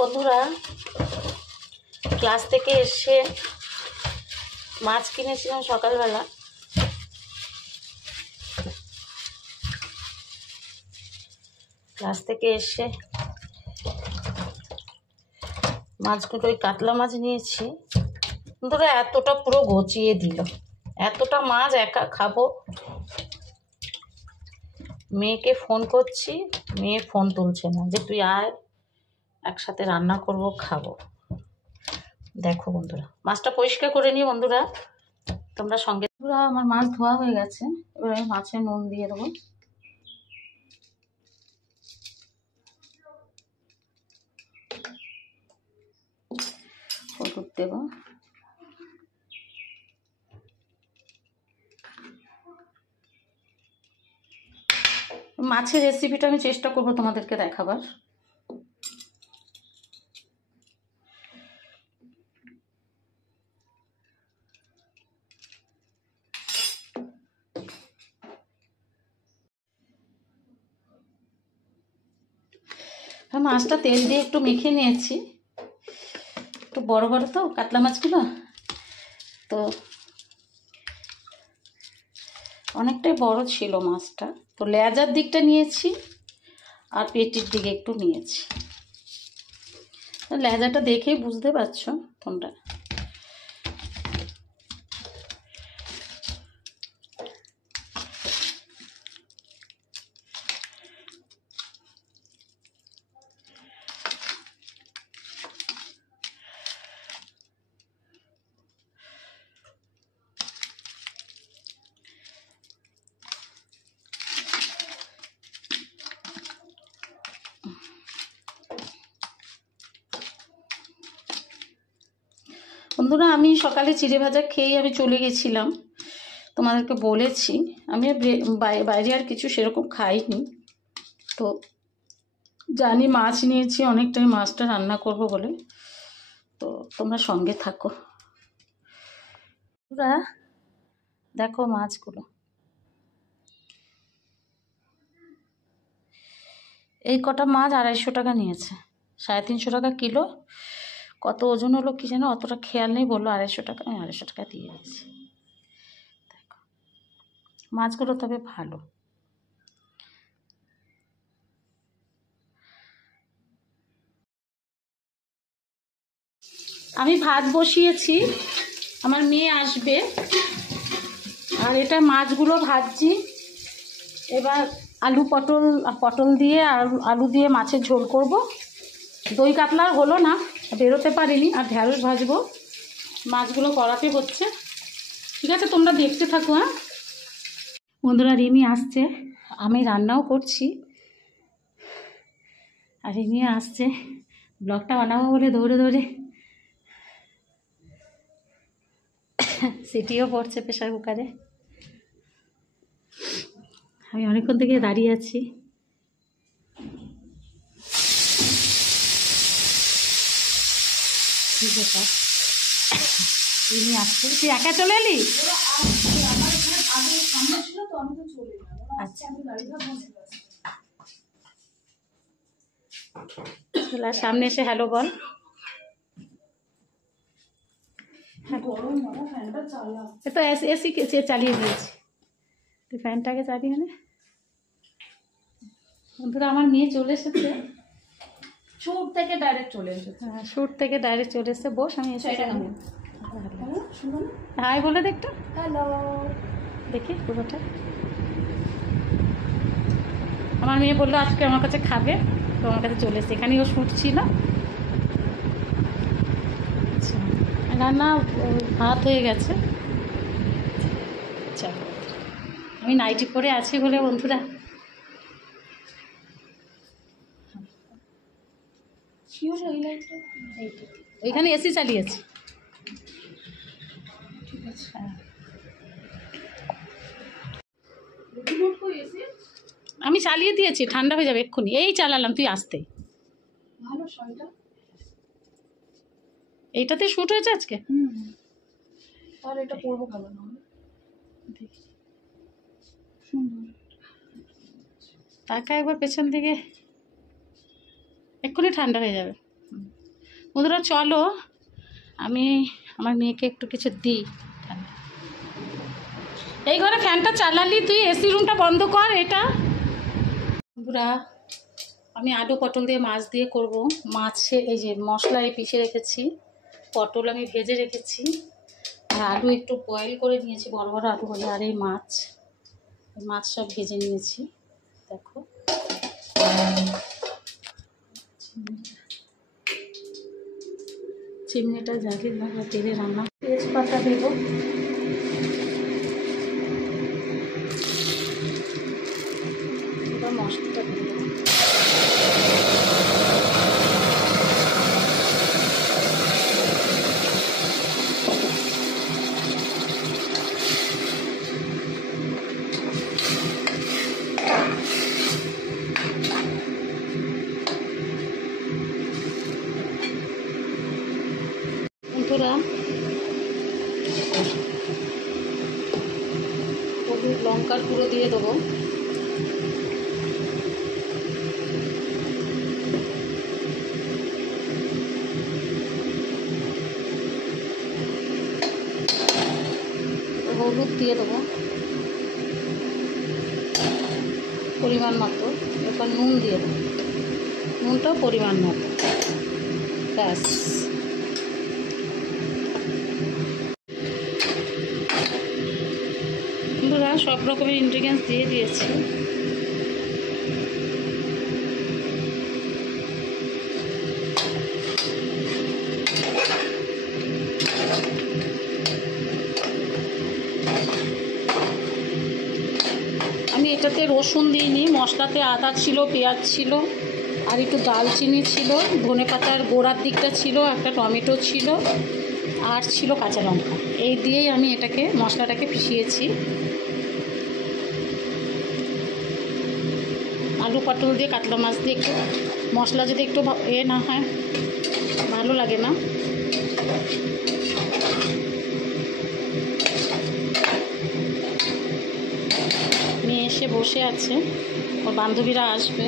বন্ধুরা ক্লাস থেকে এসে মাছ কিনেছিলাম সকালবেলা। ক্লাস থেকে এসে মাছগুলো ওই কাতলা মাছ নিয়েছি। বন্ধুরা এতটা পুরো ঘচিয়ে দিল, এতটা মাছ একা খাবো। মেয়েকে ফোন করছি, মেয়ে ফোন তুলছে না, যে তুই আয় একসাথে রান্না করব খাবো। দেখো বন্ধুরা মাছটা পরিষ্কার করে নিই বন্ধুরা, তোমরা সঙ্গে। বন্ধুরা আমার মাছ ধোয়া হয়ে গেছে, এবার আমি মাছে নুন দিয়ে দেবো। হলুদ দেবো, মাছের রেসিপিটা আমি চেষ্টা করব তোমাদেরকে দেখাবার। মাছটা তেল দিয়ে একটু মেখে নিয়েছি, একটু বড় বড় তো কাতলা মাছগুলো, তো অনেকটাই বড় ছিল মাছটা, তো লেজার দিকটা নিয়েছি আর পেটির দিকে একটু নিয়েছি। লেজাটা দেখেই বুঝতে পারছো তোমরা। বন্ধুরা আমি সকালে চিড়ে ভাজা খেয়েই আমি চলে গেছিলাম, তোমাদেরকে বলেছি। আমি বাইরে আর কিছু সেরকম খাইনি, তো জানি মাছ নিয়েছি অনেকটাই, মাছটা রান্না করব বলে, তো তোমরা সঙ্গে থাকো। বন্ধুরা দেখো মাছগুলো, এই কটা মাছ 250 টাকা নিয়েছে, 350 টাকা কিলো। কত ওজন হলো কি জানো, অতটা খেয়াল নেই, বললো 250 টাকা, আমি 250 টাকা দিয়ে দিয়েছি। দেখো মাছগুলো তবে ভালো। আমি ভাত বসিয়েছি, আমার মেয়ে আসবে, আর এটা মাছগুলো ভাজছি। এবার আলু পটল দিয়ে আলু দিয়ে মাছের ঝোল করব। দই কাতলা হলো না, বেরোতে পারিনি, আর ঢ্যাঁড়স ভাজবো। মাছগুলো কড়াতে হচ্ছে, ঠিক আছে তোমরা দেখতে থাকো। হ্যাঁ বন্ধুরা রিমি আসছে, আমি রান্নাও করছি, আর রিমি আসছে, ব্লগটা বানাবো বলে দৌড়ে দৌড়ে সিটিও পড়ছে প্রেশার কুকারে। আমি অনেকক্ষণ থেকে দাঁড়িয়ে আছি। রিমি আসছে, তুই একা চলে এলি? আচ্ছা সামনে এসে হ্যালো বল। তো এসি চালিয়ে দিয়েছি, তুই ফ্যানটাকে চালিয়ে নে। বন্ধুরা আমার মেয়ে চলে এসেছে, শুট থেকে ডাইরেক্ট চলে এসেছে। হ্যাঁ শুট থেকে ডাইরেক্ট চলে এসেছে, বস আমি এসে হাই বলে দেখতো। হ্যালো দেখি পুরোটা। আমার মেয়ে বললো আজকে আমার কাছে খাবে, তো আমার কাছে চলে এসেছে, এখানেই ও শুট ছিল। আচ্ছা রান্না ভাত হয়ে গেছে। আচ্ছা আমি নাইটি পরে আছি বলে বন্ধুরা ওইখানে এসি চালিয়েছি। ঠিক আছে আমি চালিয়ে দিয়েছি, ঠান্ডা হয়ে যাবে এক্ষুনি, এই চালালাম, তুই আসতে। ভালো শাড়িটা, এইটাতে শুট হয়েছে আজকে। আর এটা পরবো ভালো না, দেখি তাকা একবার পেছন দিকে, এক্ষুনি ঠান্ডা হয়ে যাবে। বন্ধুরা চলো আমি আমার মেয়েকে একটু কিছু দিই। এই ঘরে ফ্যানটা চালালি, তুই এসি রুমটা বন্ধ কর। এটা বন্ধুরা আমি আলু পটল দিয়ে মাছ দিয়ে করব। মাছে এই যে মশলা পিষে রেখেছি, পটল আমি ভেজে রেখেছি, আর আলু একটু বয়েল করে নিয়েছি, বড় বড় আলু হলে। আর এই মাছ সব ভেজে নিয়েছি। দেখো চিমনিটা জ্বালিয়ে না, তেলে রান্না। তেজপাতা দেবো, এবার মশলাটা দেবো। বন্ধুরা হলুদ লঙ্কার গুঁড়ো দিয়ে দেবো, হলুদ দিয়ে দেবো পরিমাণ মতো। এরপর নুন দিয়ে দেবো, নুনটাও পরিমাণ মতো। ব্যাস বন্ধুরা সব রকমের ইনগ্রিডিয়েন্টস দিয়ে দিয়েছি। আমি এটাতে রসুন দিইনি, মশলাতে আদা ছিল, পেঁয়াজ ছিল, আর একটু দালচিনি ছিল, ধনেপাতার গোড়ার দিকটা ছিল, একটা টমেটো ছিল, আর ছিল কাঁচা লঙ্কা। এই দিয়েই আমি এটাকে মশলাটাকে পিষিয়েছি। আলু পটল দিয়ে কাতলা মাছ দিয়ে একটু মশলা যদি একটু না হয় ভালো লাগে না। মেয়ে এসে বসে আছে, ওর বান্ধবীরা আসবে,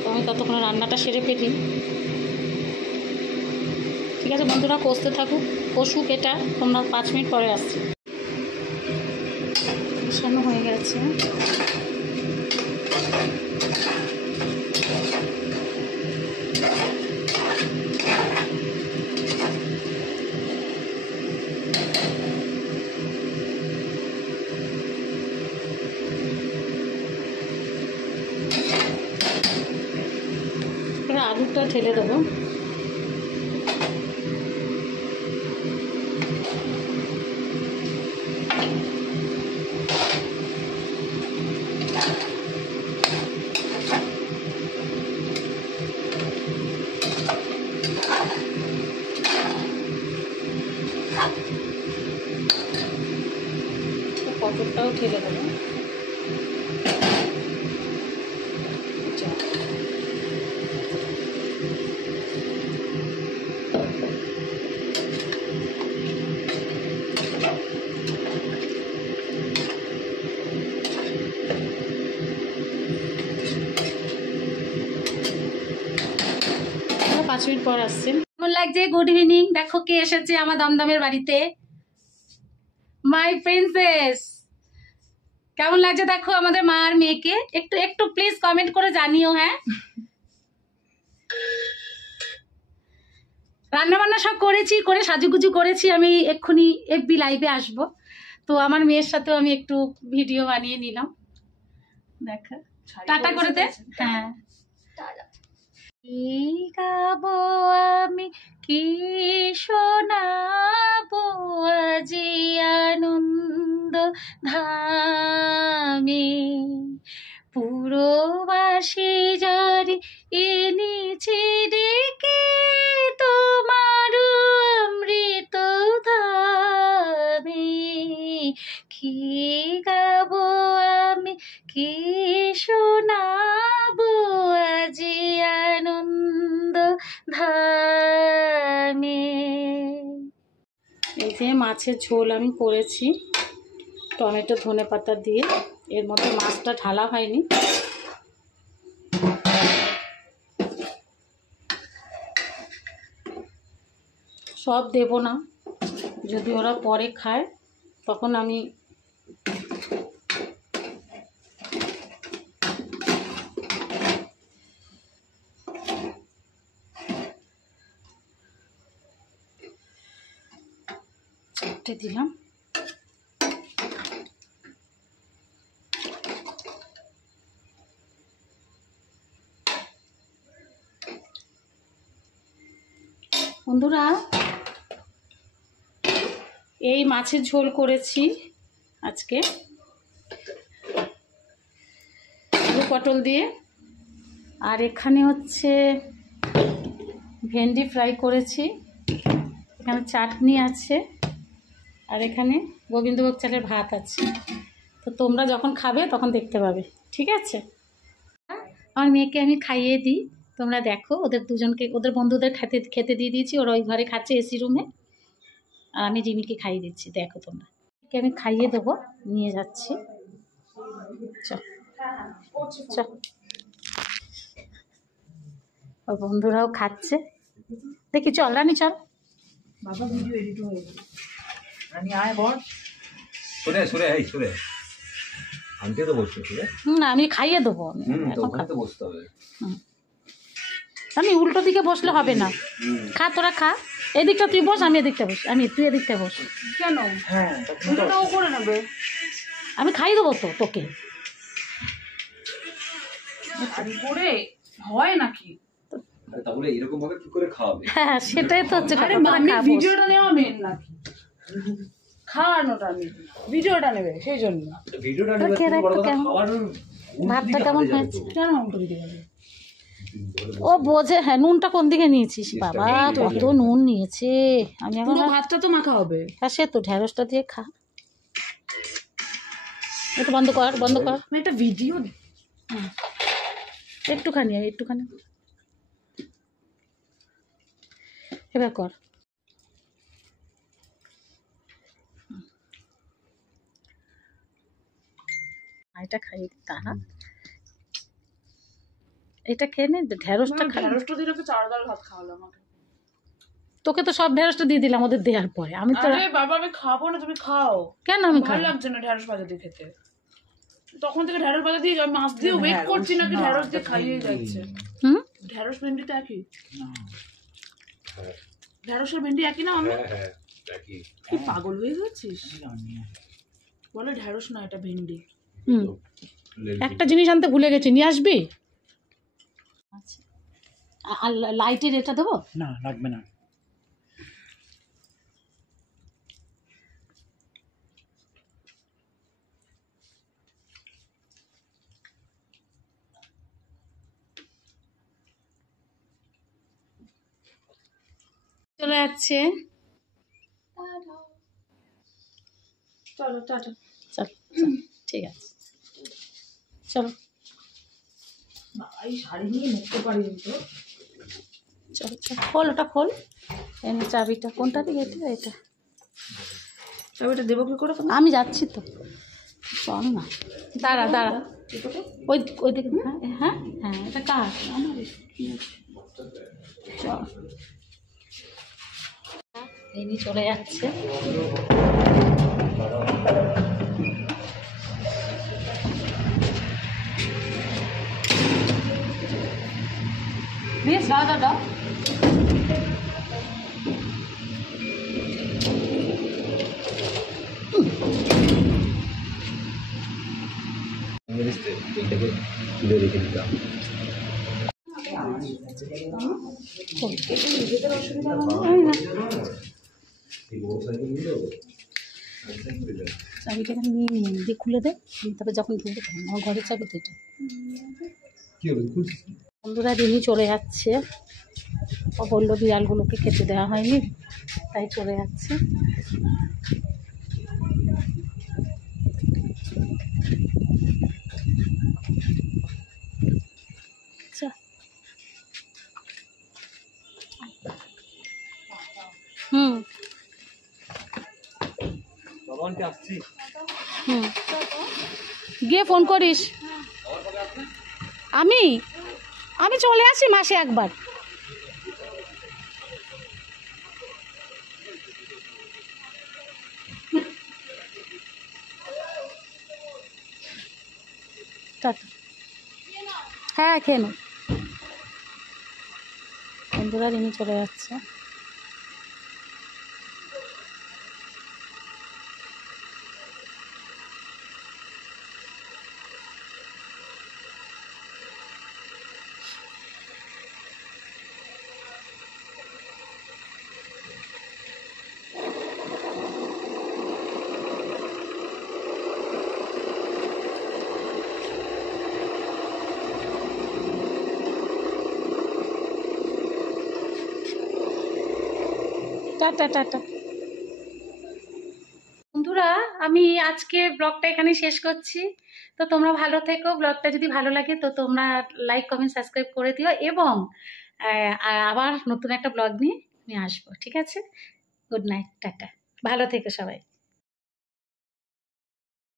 তো আমি ততক্ষণ রান্নাটা সেরে ফেলি। ঠিক আছে বন্ধুরা, কষতে থাকুক, কষুক এটা, তোমরা 5 মিনিট পরে আসছি। কষানো হয়ে গেছে। এবার আলুটা ঢেলে দেবো। পটলটাও ঢেলে দেবো। পাঁচ মিনিট পর আসছে। কেমন লাগছে? Good evening. দেখো কে এসেছে আমার দমদমের বাড়িতে, মাই প্রিন্সেস। কেমন লাগছে দেখো আমাদের মা আর মেয়েকে? একটু একটু প্লিজ কমেন্ট করে জানিও। হ্যাঁ, রান্না বান্না সব করেছি, করে সাজুগুজু করেছি। আমি এক্ষুনি এফবি লাইভে আসব, তো আমার মেয়ের সাথেও আমি একটু ভিডিও বানিয়ে নিলাম। দেখো টাটা করে দে। হ্যাঁ, কি গাবো আমি, কি শোনাবো আজি আনন্দ ধামে, পুরবাসী যারি এনেছি ডেকে তোমার অমৃত ধামে। কি গাবো আমি, কি শোনাবো আজি আনন্দ ধামে। এই যে মাছের ঝোল আমি করেছি টমেটো ধনেপাতা দিয়ে, এর মধ্যে মাছটা ঢালা হয়নি। সব দেব না, যদি ওরা পরে খায় তখন আমি চারটে দিলাম। বন্ধুরা, এই মাছের ঝোল করেছি আজকে আলু পটল দিয়ে, আর এখানে হচ্ছে ভেন্ডি ফ্রাই করেছি, এখানে চাটনি আছে, আর এখানে গোবিন্দভোগ চালের ভাত আছে। তো তোমরা যখন খাবে তখন দেখতে পাবে, ঠিক আছে? আমার মেয়েকে আমি খাইয়ে দিই, তোমরা দেখো। ওদের দুজনকে, ওদের বন্ধুদের খেতে দিয়ে দিয়েছি, ওরা ওই ঘরে খাচ্ছে এসি রুমে, আর আমি রিমিকে খাইয়ে দিচ্ছি। দেখো তোমরা, ওকে আমি খাইয়ে দেবো, নিয়ে যাচ্ছি। চল চল, ওর বন্ধুরাও খাচ্ছে, দেখি। চল রানি, চল। বাবা ভিডিও এডিট হয়ে গেছে। রানি আয় বল। সরে আমি তো বসছি, ঠিক আছে? না, আমি খাইয়ে দেবো। ওখানে তো বসতে হবে। আমি উল্টো দিকে বসলে হবে না। খা, তোরা খা। এদিকটা তুই বস, আমি এদিকটা বস। তুই এদিকটা বস। কেন? হ্যাঁ, ওটা ও করে নেবে। আমি খাইয়ে দেবো তো তোকে। আর করে হয় নাকি? তাহলে এরকম ভাবে কি করে খাওয়াবে? হ্যাঁ, সেটাই তো হচ্ছে কথা। ভিডিওটা নেওয়া মেন নাকি? খাওয়ানোটা মেন, ভিডিওটা নেবে সেই জন্য। ভিডিওটা নেবে, ভাতটা কেমন হয়েছে? কেন উল্টো দিকে যাবে? ও বোঝে। হ্যাঁ, নুনটা কোন দিকে নিয়েছিস? বাবা কত নুন নিয়েছে। আমি এখন ভাতটা তো মাখা হবে। হ্যাঁ, সে তো ঢেঁড়সটা দিয়ে খা। একটু বন্ধ কর, বন্ধ কর। আমি একটা ভিডিও একটুখানি এবার কর। এটা খাইয়ে তারা, এটা খেয়ে নে। ঢেঁড়সটা দিলে তো 4 ডাল ভাত খাওয়ালাম আমাকে। তোকে তো সব ঢেঁড়সটা দিয়ে দিলাম ওদের দেওয়ার পরে। আমি তো আরে বাবা, আমি খাবো না, তুমি খাও। কেন? আমি ভালো লাগছে না ঢেঁড়স ভাজা দিয়ে খেতে। তখন থেকে ঢেঁড়স ভাজা দিয়ে মাছ দিয়ে ওয়েট করছি নাকি ঢেঁড়স দিয়ে খাইয়ে যাচ্ছে। ঢেঁড়স ভেন্ডি তো একই। ঢেঁড়সের ভেন্ডি একই না? আমি কি পাগল হয়ে গেছিস? বলে ঢেঁড়স না, এটা ভেন্ডি। একটা জিনিস আনতে ভুলে গেছি, নিয়ে আসবি? আচ্ছা, আর লাইটের এটা দেবো? না, লাগবে না। চলে যাচ্ছে। চলো টাটা। চল, ঠিক আছে, চলো। এই শাড়ি নিয়ে মুখতে পারিনি তো। চল চল, খোল, ওটা খোল। এনে চাবিটা কোনটা দিকে? এটা চাবিটা দেবো কি করে? আমি যাচ্ছি তো, চল না। দাঁড়া, ওই দিকে। হ্যাঁ, এটা কার? আমার। চল, এমনি চলে যাচ্ছে। বেশ, দাও। এইটাকে তুলে রেখে দিতাম। চাবিটা নিয়ে খুলে দে, তারপরে যখন ঢুকবে তখন। আমার ঘরের চাবি তো এটা। বন্ধুরা, রিমি চলে যাচ্ছে। ও বললো বিড়ালগুলোকে খেতে দেওয়া হয়নি, তাই চলে যাচ্ছে। গিয়ে ফোন করিস। আমি চলে আসি মাসে একবার। টাটা। হ্যাঁ খেয়ে নো। বন্ধুরা রিমি চলে যাচ্ছে। Tata tata. বন্ধুরা আমি আজকে ব্লগটা এখানে শেষ করছি। তো তোমরা ভালো থেকো। ব্লগটা যদি ভালো লাগে তো তোমরা লাইক কমেন্ট সাবস্ক্রাইব করে দিও, এবং আবার নতুন একটা ব্লগ নিয়ে আমি আসবো। ঠিক আছে, গুড নাইট, টাটা, ভালো থেকো সবাই।